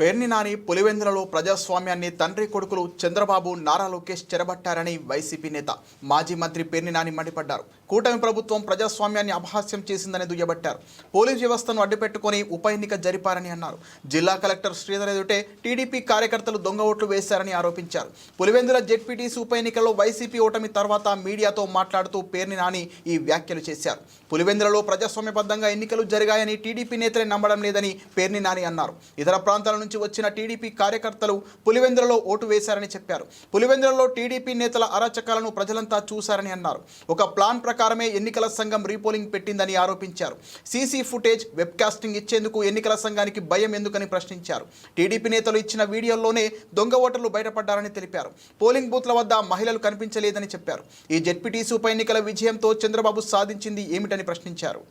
పేర్ని నాని పులివెందులలో ప్రజాస్వామ్యాన్ని తండ్రి కొడుకులు చంద్రబాబు నారా లోకేష్ చెరబట్టారని వైసీపీ నేత మాజీ మంత్రి పేర్ని నాని మండిపడ్డారు. కూటమి ప్రభుత్వం ప్రజాస్వామ్యాన్ని అపహాస్యం చేసిందని దుయ్యబట్టారు. పోలీస్ వ్యవస్థను అడ్డుపెట్టుకుని ఉప ఎన్నిక జరిపారని అన్నారు. జిల్లా కలెక్టర్ శ్రీధర్ ఎదుటే టీడీపీ కార్యకర్తలు దొంగ ఓట్లు వేశారని ఆరోపించారు. పులివెందుల జెడ్పీటీసీ ఉప ఎన్నికల్లో వైసీపీ ఓటమి తర్వాత మీడియాతో మాట్లాడుతూ పేర్ని నాని ఈ వ్యాఖ్యలు చేశారు. పులివెందులలో ప్రజాస్వామ్యబద్ధంగా ఎన్నికలు జరిగాయని టీడీపీ నేతలే నమ్మడం లేదని పేర్ని నాని అన్నారు. ఇతర ప్రాంతాల నుంచి వచ్చిన టీడీపీ కార్యకర్తలు పులివెందులలో ఓటు వేశారని చెప్పారు. పులివెందులలో టీడీపీ నేతల అరాచకాలను ప్రజలంతా చూశారని అన్నారు. ఒక ప్లాన్ ప్రకారమే ఎన్నికల సంఘం రీపోలింగ్ పెట్టిందని ఆరోపించారు. సీసీ ఫుటేజ్, వెబ్కాస్టింగ్ ఇచ్చేందుకు ఎన్నికల సంఘానికి భయం ఎందుకని ప్రశ్నించారు. టీడీపీ నేతలు ఇచ్చిన వీడియోల్లోనే దొంగ ఓటర్లు బయటపడ్డారని తెలిపారు. పోలింగ్ బూత్ల వద్ద మహిళలు కనిపించలేదని చెప్పారు. ఈ జెడ్పీటీసీ ఉప ఎన్నికల విజయంతో చంద్రబాబు సాధించింది ఏమిటని ప్రశ్నించారు.